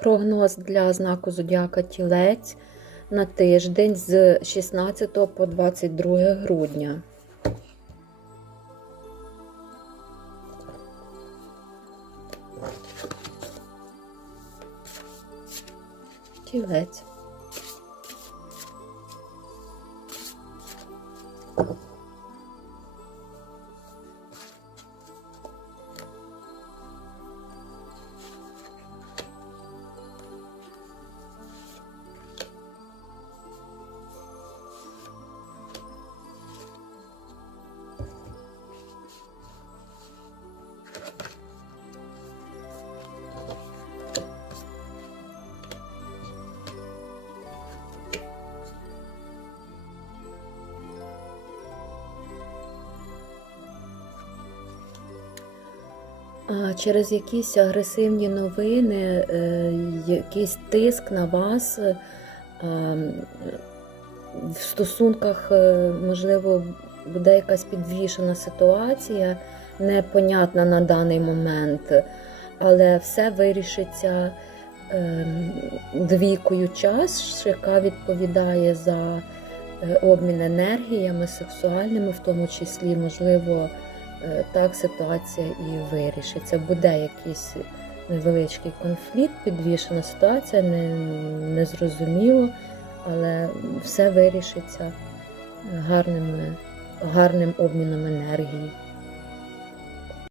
Прогноз для знаку Зодіака Тілець на тиждень з 16 по 22 грудня. Тілець. Через якісь агресивні новини, е, якийсь тиск на вас е, ем, в стосунках, е, можливо, буде якась підвішена ситуація, непонятна на даний момент, але все вирішиться ем, двійкою час, яка відповідає за обмін енергіями, сексуальними, в тому числі, можливо. Е, так ситуація і вирішиться. Буде якийсь невеличкий конфлікт, підвішена ситуація, не, незрозуміло, але все вирішиться гарним, гарним обміном енергії.